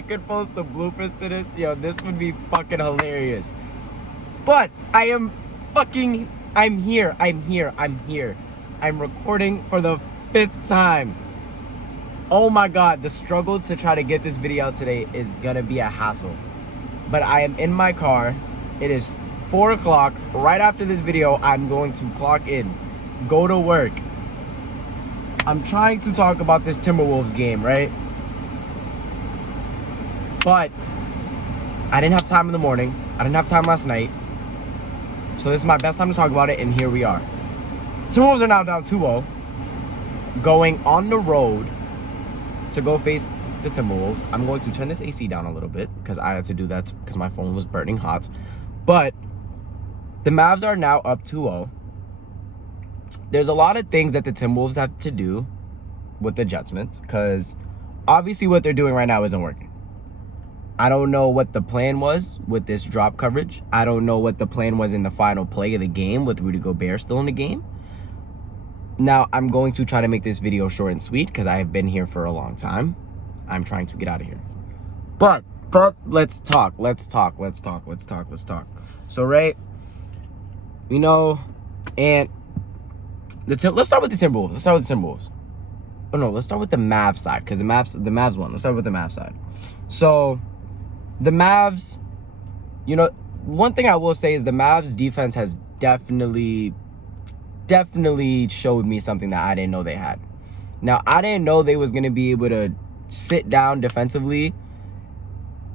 I could post the bloopers to this. Yo, this would be fucking hilarious. But I'm here. I'm recording for the 5th time. Oh my God, the struggle to try to get this video out today is gonna be a hassle. But I am in my car. It is 4 o'clock. Right after this video, I'm going to clock in, go to work. I'm trying to talk about this Timberwolves game, right? But I didn't have time in the morning. I didn't have time last night. So this is my best time to talk about it, and here we are. Timberwolves are now down 2-0, going on the road to go face the Timberwolves. I'm going to turn this AC down a little bit because I had to do that because my phone was burning hot. But the Mavs are now up 2-0. There's a lot of things that the Timberwolves have to do with the adjustments because obviously what they're doing right now isn't working. I don't know what the plan was with this drop coverage. I don't know what the plan was in the final play of the game with Rudy Gobert still in the game. Now, I'm going to try to make this video short and sweet because I have been here for a long time. I'm trying to get out of here. But let's talk. So, right, you know, and let's start with the Timberwolves. Oh, no, let's start with the Mavs side because the Mavs won. Let's start with the Mavs side. So, the Mavs, you know, one thing I will say is the Mavs defense has definitely showed me something that I didn't know they had. Now, I didn't know they was going to be able to sit down defensively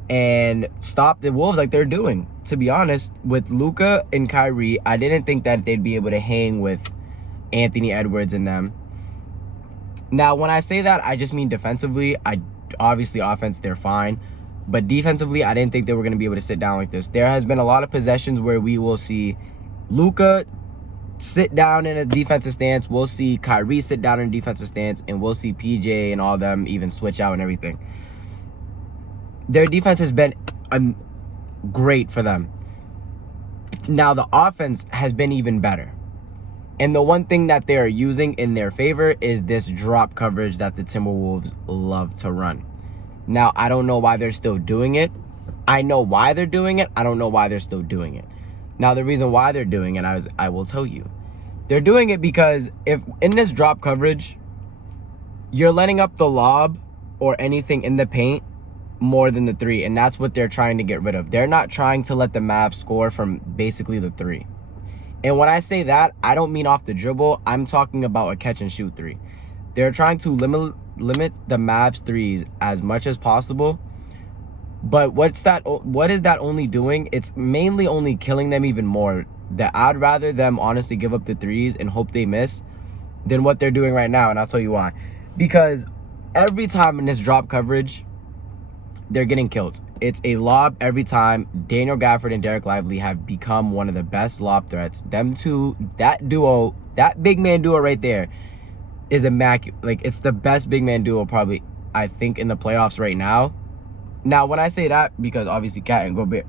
and stop the Wolves like they're doing. To be honest, with Luka and Kyrie, I didn't think that they'd be able to hang with Anthony Edwards and them. Now, when I say that, I just mean defensively. Obviously, offense, they're fine. But defensively, I didn't think they were going to be able to sit down like this. There has been a lot of possessions where we will see Luka sit down in a defensive stance. We'll see Kyrie sit down in a defensive stance. And we'll see PJ and all them even switch out and everything. Their defense has been great for them. Now, the offense has been even better. And the one thing that they are using in their favor is this drop coverage that the Timberwolves love to run. Now, I don't know why they're still doing it. I know why they're doing it. I don't know why they're still doing it. Now, the reason why they're doing it, I will tell you. They're doing it because if in this drop coverage, you're letting up the lob or anything in the paint more than the three, and that's what they're trying to get rid of. They're not trying to let the Mavs score from basically the three. And when I say that, I don't mean off the dribble. I'm talking about a catch-and-shoot three. They're trying to limit the Mavs threes as much as possible. But what is that only doing? It's mainly only killing them even more. That I'd rather them honestly give up the threes and hope they miss than what they're doing right now, and I'll tell you why. Because every time in this drop coverage, they're getting killed. It's a lob every time. Daniel Gafford and Derek Lively have become one of the best lob threats. Them two, that duo, that big man duo right there is immaculate. Like, it's the best big man duo probably, I think, in the playoffs right now. Now, when I say that, because obviously Cat and Gobert,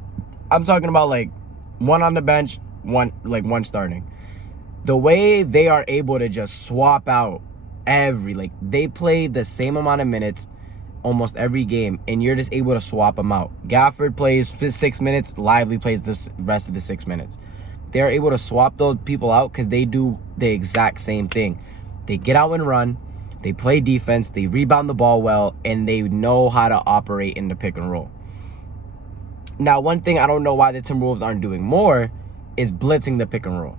I'm talking about like one on the bench, one starting. The way they are able to just swap out they play the same amount of minutes almost every game, and you're just able to swap them out. Gafford plays 6 minutes, Lively plays the rest of the 6 minutes. They're able to swap those people out because they do the exact same thing. They get out and run, they play defense, they rebound the ball well, and they know how to operate in the pick and roll. Now, one thing I don't know why the Timberwolves aren't doing more is blitzing the pick and roll.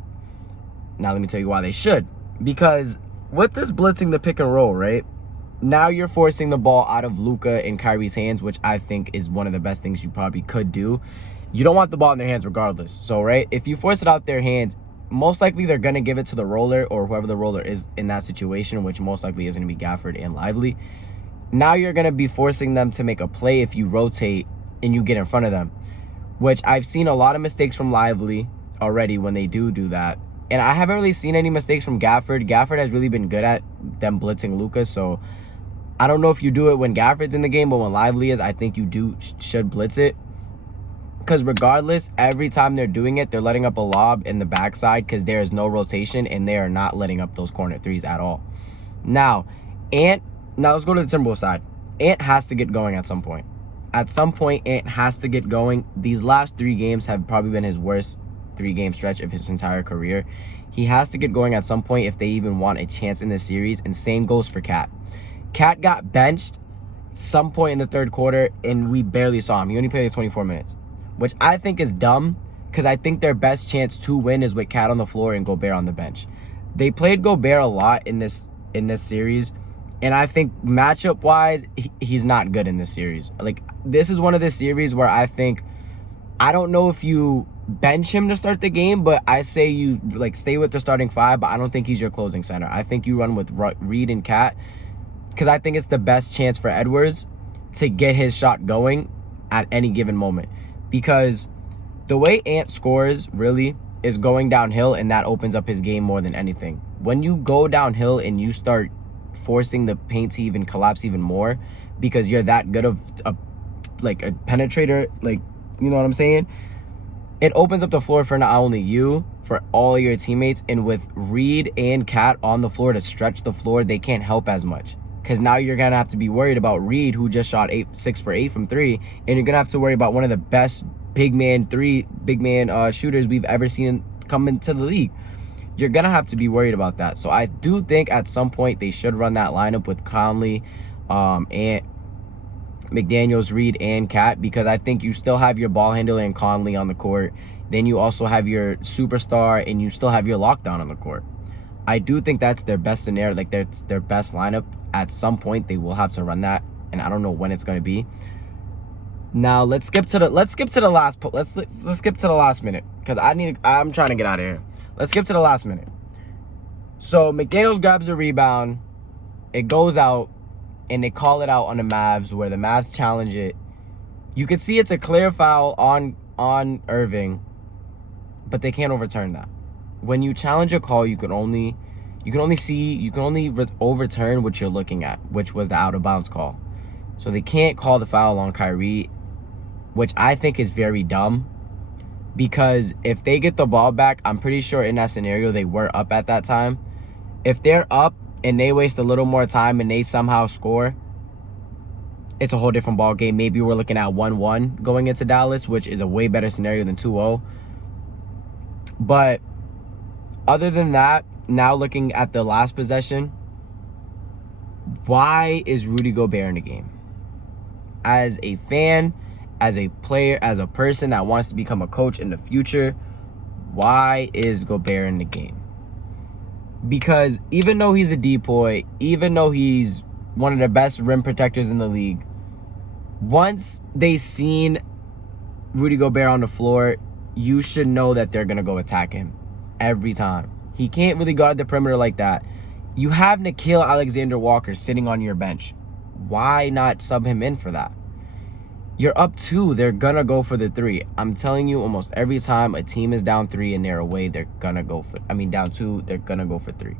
Now, let me tell you why they should. Because with this blitzing the pick and roll, right, now you're forcing the ball out of Luka and Kyrie's hands, which I think is one of the best things you probably could do. You don't want the ball in their hands regardless. So, right, if you force it out their hands, most likely they're going to give it to the roller or whoever the roller is in that situation, which most likely is going to be Gafford and Lively. Now you're going to be forcing them to make a play if you rotate and you get in front of them, which I've seen a lot of mistakes from Lively already when they do that. And I haven't really seen any mistakes from Gafford. Gafford has really been good at them blitzing Luka, so I don't know if you do it when Gafford's in the game, but when Lively is, I think you should blitz it. Because regardless, every time they're doing it, they're letting up a lob in the backside because there is no rotation and they are not letting up those corner threes at all. Now let's go to the Timberwolves side. Ant has to get going at some point. At some point, Ant has to get going. These last 3 games have probably been his worst 3-game stretch of his entire career. He has to get going at some point if they even want a chance in this series, and same goes for Cat. Cat got benched some point in the third quarter, and we barely saw him. He only played like 24 minutes, which I think is dumb because I think their best chance to win is with Cat on the floor and Gobert on the bench. They played Gobert a lot in this series, and I think matchup-wise, he's not good in this series. Like, this is one of the series where I think, I don't know if you bench him to start the game, but I say you, like, stay with the starting 5, but I don't think he's your closing center. I think you run with Reed and Cat, because I think it's the best chance for Edwards to get his shot going at any given moment. Because the way Ant scores, really, is going downhill, and that opens up his game more than anything. When you go downhill and you start forcing the paint to even collapse even more because you're that good of a penetrator, like, you know what I'm saying? It opens up the floor for not only you, for all your teammates, and with Reed and Cat on the floor to stretch the floor, they can't help as much. Because now you're going to have to be worried about Reed, who just shot 6 for 8 from 3, and you're going to have to worry about one of the best big man shooters we've ever seen come into the league. You're going to have to be worried about that. So I do think at some point they should run that lineup with Conley, and McDaniels, Reed, and Cat, because I think you still have your ball handler and Conley on the court. Then you also have your superstar, and you still have your lockdown on the court. I do think that's their best scenario, like their best lineup. At some point they will have to run that, and I don't know when it's going to be. Now let's skip to the last minute, because I'm trying to get out of here. Let's skip to the last minute. So McDaniels grabs a rebound, it goes out, and they call it out on the Mavs, where the Mavs challenge it. You could see it's a clear foul on Irving, but they can't overturn that. When you challenge a call, you can only overturn what you're looking at, which was the out of bounds call. So they can't call the foul on Kyrie, which I think is very dumb, because if they get the ball back, I'm pretty sure in that scenario they were up at that time. If they're up and they waste a little more time and they somehow score, it's a whole different ball game. Maybe we're looking at 1-1 going into Dallas, which is a way better scenario than 2-0. But other than that, now looking at the last possession, why is Rudy Gobert in the game? As a fan, as a player, as a person that wants to become a coach in the future, why is Gobert in the game? Because even though he's a decoy, even though he's one of the best rim protectors in the league, once they seen Rudy Gobert on the floor, you should know that they're going to go attack him every time. He can't really guard the perimeter like that. You have Nickeil Alexander-Walker sitting on your bench. Why not sub him in for that? You're up 2. They're going to go for the 3. I'm telling you, almost every time a team is down 3 and they're away, they're going to go for... down 2, they're going to go for 3.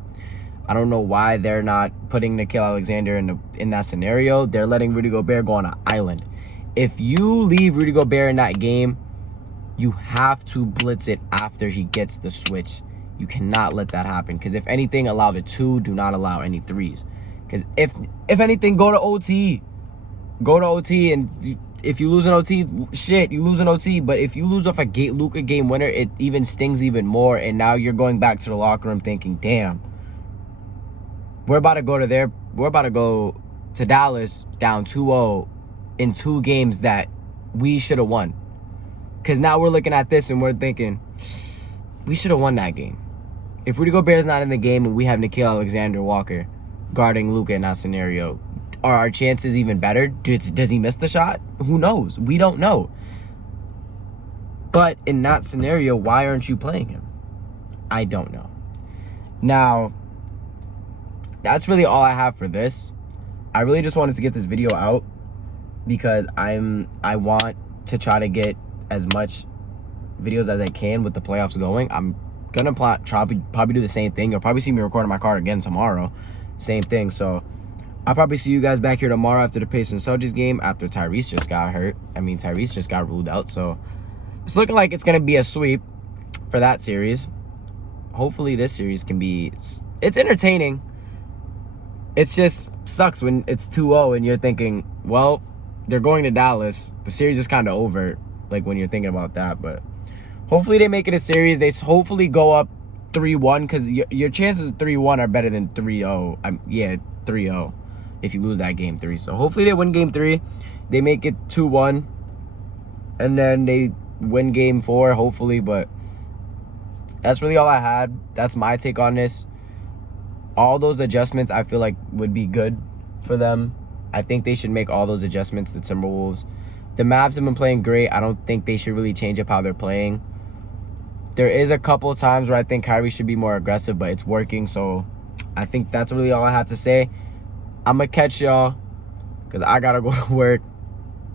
I don't know why they're not putting Nickeil Alexander in that scenario. They're letting Rudy Gobert go on an island. If you leave Rudy Gobert in that game, you have to blitz it after he gets the switch. You cannot let that happen, because if anything, allow the 2. Do not allow any 3s. Because if anything, go to OT. Go to OT, and if you lose an OT, shit, you lose an OT. But if you lose off a Luka game winner, it even stings even more. And now you're going back to the locker room thinking, damn, we're about to go to Dallas down 2-0 in 2 games that we should have won. Because now we're looking at this and we're thinking, we should have won that game. If Rudy Gobert is not in the game and we have Nickeil Alexander-Walker guarding Luka in that scenario, are our chances even better? Does he miss the shot? Who knows? We don't know. But in that scenario, why aren't you playing him? I don't know. Now, that's really all I have for this. I really just wanted to get this video out because I want to try to get as much videos as I can with the playoffs going. I'm gonna probably do the same thing. You'll probably see me recording my car again tomorrow. Same thing. So I'll probably see you guys back here tomorrow after the Pacers Celtics game, after Tyrese just got hurt. Tyrese just got ruled out. So it's looking like it's gonna be a sweep for that series. Hopefully this series can be... It's entertaining. It just sucks when it's 2-0 and you're thinking, well, they're going to Dallas. The series is kind of over, like when you're thinking about that. But hopefully they make it a series. They hopefully go up 3-1 because your chances of 3-1 are better than 3-0. 3-0 if you lose that game 3. So hopefully they win game 3. They make it 2-1. And then they win game 4, hopefully. But that's really all I had. That's my take on this. All those adjustments I feel like would be good for them. I think they should make all those adjustments, the Timberwolves. The Mavs have been playing great. I don't think they should really change up how they're playing. There is a couple of times where I think Kyrie should be more aggressive, but it's working. So I think that's really all I have to say. I'm going to catch y'all because I got to go to work.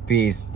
Peace.